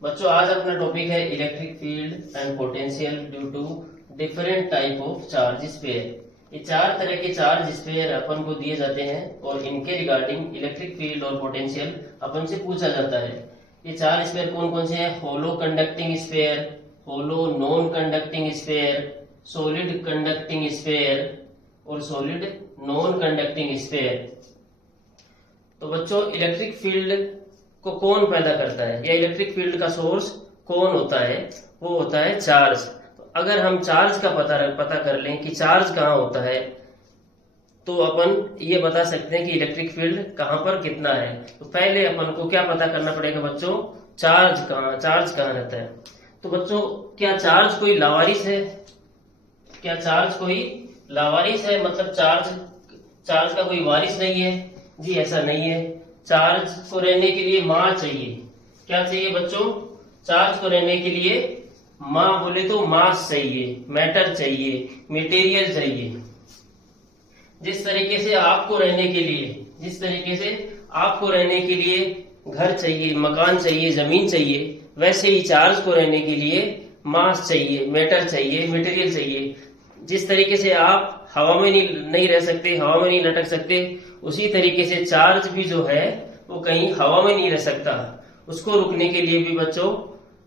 बच्चों आज अपना टॉपिक है electric field and potential due to different type of charge sphere. ये चार तरह के चार्ज स्पेयर अपन को दिए जाते हैं और इनके रिगार्डिंग इलेक्ट्रिक फील्ड और पोटेंशियल अपन से पूछा जाता है। ये चार स्पेयर कौन कौन से हैं? Hollow conducting sphere, hollow non conducting sphere, solid conducting sphere और सॉलिड नॉन कंडक्टिंग स्पेयर। तो बच्चों इलेक्ट्रिक फील्ड को कौन पैदा करता है या इलेक्ट्रिक फील्ड का सोर्स कौन होता है? वो होता है चार्ज। तो अगर हम चार्ज का पता कर लें कि चार्ज कहाँ होता है तो अपन ये बता सकते हैं कि इलेक्ट्रिक फील्ड कहाँ पर कितना है। तो पहले अपन को क्या पता करना पड़ेगा बच्चों? चार्ज कहाँ रहता है। तो बच्चों क्या चार्ज कोई लावारिस है? क्या चार्ज कोई लावारिस है? मतलब चार्ज का कोई वारिस नहीं है? जी ऐसा नहीं है। चार्ज को रहने के लिए मास चाहिए। क्या चाहिए बच्चों? चार्ज को रहने के लिए बोले तो मास चाहिए, मैटर चाहिए, मटेरियल चाहिए। जिस तरीके से आपको रहने के लिए घर चाहिए, मकान चाहिए, जमीन चाहिए, वैसे ही चार्ज को रहने के लिए मास चाहिए, मैटर चाहिए, मटेरियल चाहिए। जिस तरीके से आप हवा में नहीं रह सकते, हवा में नहीं लटक सकते, उसी तरीके से चार्ज भी जो है वो कहीं हवा में नहीं रह सकता। उसको रुकने के लिए भी बच्चों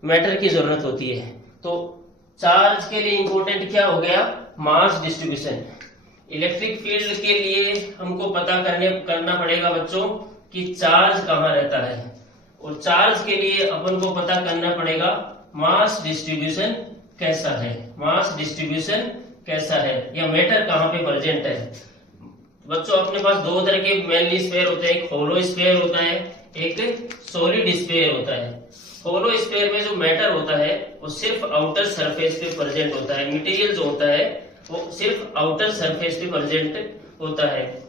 मैटर की जरूरत होती है। तो चार्ज के लिए इंपॉर्टेंट क्या हो गया? Mass distribution. इलेक्ट्रिक फील्ड के लिए हमको पता करना पड़ेगा बच्चों कि चार्ज कहाँ रहता है, और चार्ज के लिए अपन को पता करना पड़ेगा मास डिस्ट्रीब्यूशन कैसा है, या मैटर कहाँ पे प्रेजेंट है। बच्चों अपने पास दो तरह के मेनली स्फीयर होते हैं, एक होलो स्फीयर होता है, एक सॉलिड स्फीयर होता है। होलो स्फीयर में जो मैटर होता है वो सिर्फ आउटर सरफेस पे प्रेजेंट होता है, मटेरियल जो होता है वो सिर्फ आउटर सरफेस पे प्रेजेंट होता है।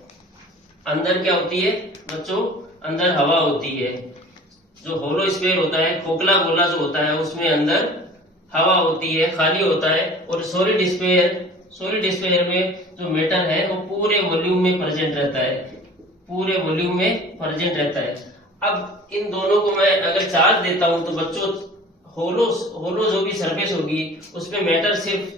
अंदर क्या होती है बच्चों? अंदर हवा होती है। जो होलो स्फीयर होता है, खोखला गोला जो होता है, उसमें अंदर हवा होती है, खाली होता है। और सॉलिड स्फीयर में जो मैटर है वो पूरे वॉल्यूम में प्रेजेंट रहता है, अब इन दोनों को मैं अगर चार्ज देता हूं तो बच्चों होलो जो भी सरफेस होगी उसमें मैटर सिर्फ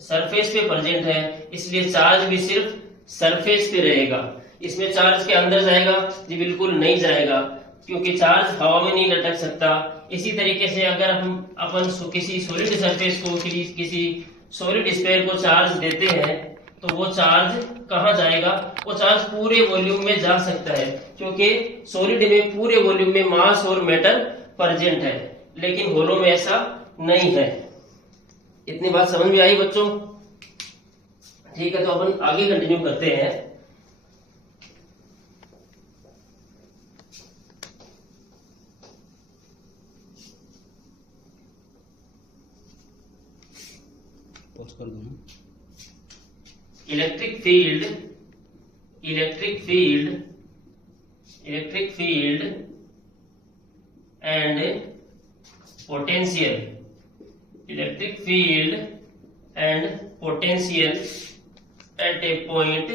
सरफेस पे प्रेजेंट है, इसलिए चार्ज भी सिर्फ सरफेस पे रहेगा। इसमें चार्ज के अंदर जाएगा? जी बिल्कुल नहीं जाएगा, क्योंकि चार्ज हवा में नहीं लटक सकता। इसी तरीके से अगर अपन किसी सॉलिड सरफेस को, किसी सॉलिड स्फीयर को चार्ज देते हैं तो वो चार्ज कहाँ जाएगा? वो चार्ज पूरे वॉल्यूम में जा सकता है, क्योंकि सॉलिड में पूरे वॉल्यूम में मास और मैटर प्रेजेंट है, लेकिन होलो में ऐसा नहीं है। इतनी बात समझ में आई बच्चों? ठीक है, तो अपन आगे कंटिन्यू करते हैं। Electric field and potential. Electric field and potential at A point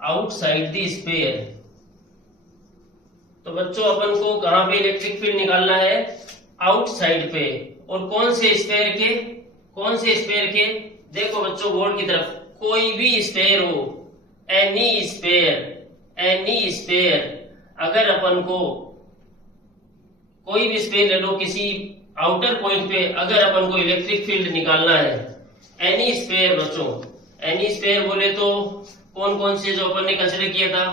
outside the sphere। तो बच्चों अपन को कहां पे इलेक्ट्रिक फील्ड निकालना है? आउटसाइड पे। और कौन से स्फीयर के? देखो बच्चों बोर्ड की तरफ, कोई भी स्फीयर हो, एनी स्फीयर, अगर अपन को कोई भी स्फीयर ले लो, किसी आउटर पॉइंट पे अगर अपन को इलेक्ट्रिक फील्ड निकालना है, एनी स्फीयर बच्चों, एनी स्फीयर बोले तो कौन कौन से जो अपन ने कंसिडर किया था?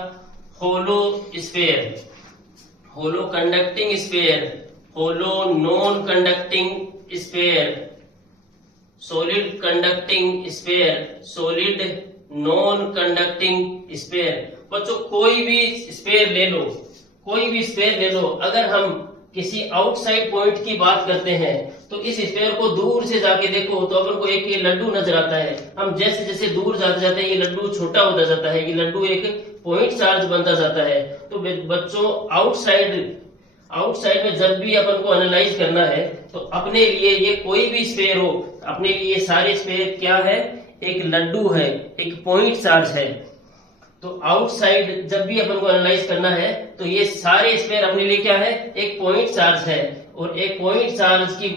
Hollow sphere, hollow conducting sphere, hollow non conducting sphere, solid conducting sphere, solid non conducting sphere. बच्चों कोई भी स्फीयर ले लो, अगर हम किसी आउटसाइड पॉइंट की बात करते हैं तो इस स्फीयर को दूर से जाके देखो तो अपन को एक ये लड्डू नजर आता है। हम जैसे जैसे दूर जाते हैं ये लड्डू छोटा होता जाता है, ये लड्डू एक पॉइंट चार्ज बनता जाता है। तो बच्चों आउटसाइड में जब भी अपन को एनालाइज करना है तो अपने लिए ये कोई भी स्फीयर हो, अपने लिए सारे स्फीयर क्या है? एक लड्डू है, एक पॉइंट चार्ज है। तो आउटसाइड जब भी अपन को एनालाइज करना है तो ये सारे स्फीयर अपने लिए क्या है, एक पॉइंट चार्ज है, और एक पॉइंट चार्ज की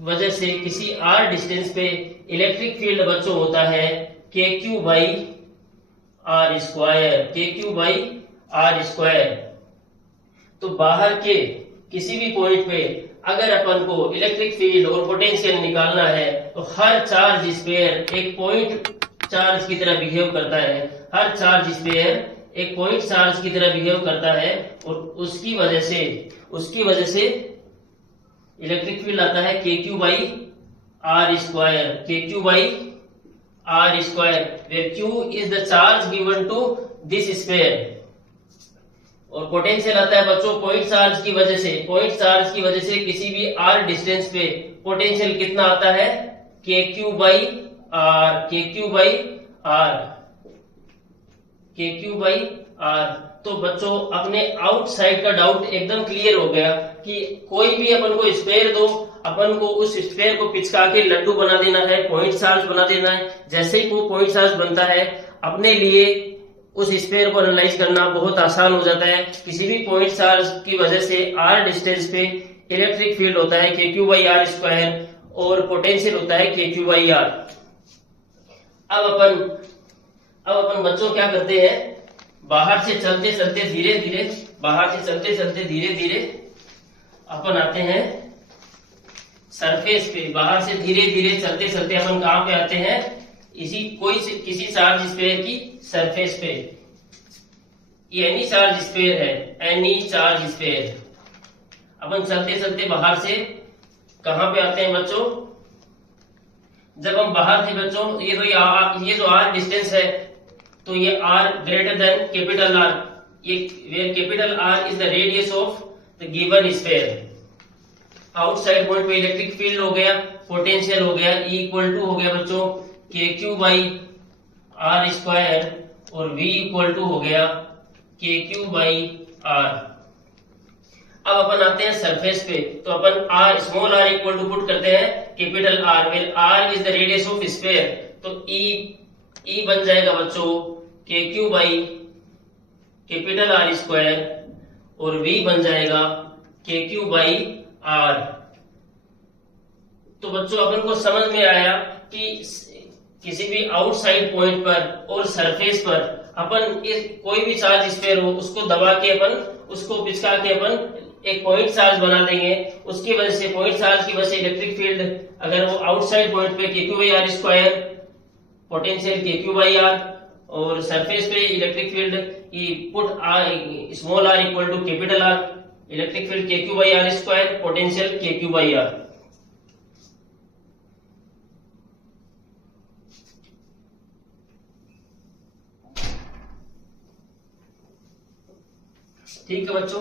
वजह से किसी आर डिस्टेंस पे इलेक्ट्रिक फील्ड बच्चों होता है K Q by R square, K Q by R square. तो बाहर के किसी भी पॉइंट पे अगर अपन को इलेक्ट्रिक फील्ड और पोटेंशियल निकालना है तो हर चार्ज स्फीयर एक पॉइंट चार्ज की तरह बिहेव करता है, हर चार्ज स्फीयर एक पॉइंट चार्ज की तरह बिहेव करता है, और उसकी वजह से इलेक्ट्रिक फील्ड आता है K Q by R square, K Q by R square, where Q is the charge given to this sphere. और पोटेंशियल आता है बच्चों पॉइंट चार्ज की वजह से, पॉइंट चार्ज की वजह से किसी भी आर डिस्टेंस पे पोटेंशियल कितना आता है, के क्यू बाई आर, के क्यू बाई आर, के क्यू बाई आर। तो बच्चों अपने आउटसाइड का डाउट एकदम क्लियर हो गया कि कोई भी अपन को स्फीयर दो, अपन को उस स्फीयर को पिचका के लड्डू बना देना है, पॉइंट चार्ज बना देना है। जैसे ही वो पॉइंट चार्ज बनता है अपने लिए उस स्फीयर को एनालाइज करना बहुत आसान हो जाता है। किसी भी पॉइंट चार्ज की वजह से आर डिस्टेंस पे इलेक्ट्रिक फील्ड होता है K Q by R square, और पोटेंशियल होता है के क्यू बाई आर। अब अपन बच्चों क्या करते हैं, बाहर से चलते चलते धीरे धीरे अपन आते हैं सरफेस पे। बाहर से धीरे धीरे चलते चलते अपन कहां पे आते हैं, किसी चार्ज स्फीयर की सरफेस पे। ये एनी चार्ज स्फीयर है, एनी चार्ज स्फीयर। अपन चलते चलते बाहर से कहां पे आते हैं बच्चों, जब हम बाहर थे बच्चों ये जो आर डिस्टेंस है, तो ये R greater than capital R, ये where capital R is the radius of the given sphere. Outside point पे इलेक्ट्रिक फील्ड हो गया, पोटेंशियल हो गया, E इक्वल टू हो गया बच्चों k Q by R square, और V इक्वल टू हो गया के क्यू बाई आर। अब अपन आते हैं सरफेस पे, तो अपन R small R equal to put करते हैं capital R, where R is the radius of sphere. तो E बन जाएगा बच्चों k Q by capital R square, और V बन जाएगा के क्यू बाई आर। तो बच्चों अपन को समझ में आया कि किसी भी आउटसाइड पॉइंट पर और सरफेस पर अपन कोई भी चार्ज स्फीयर हो उसको दबा के अपन उसको पिचका के अपन एक पॉइंट चार्ज बना देंगे। उसकी वजह से पॉइंट चार्ज की वजह से इलेक्ट्रिक फील्ड अगर वो आउटसाइड पॉइंट पे k Q by R square, potential k Q by R, और सरफेस पे electric field put R small R equal to capital R, electric field k Q by R square, potential k Q by R. ठीक है बच्चों।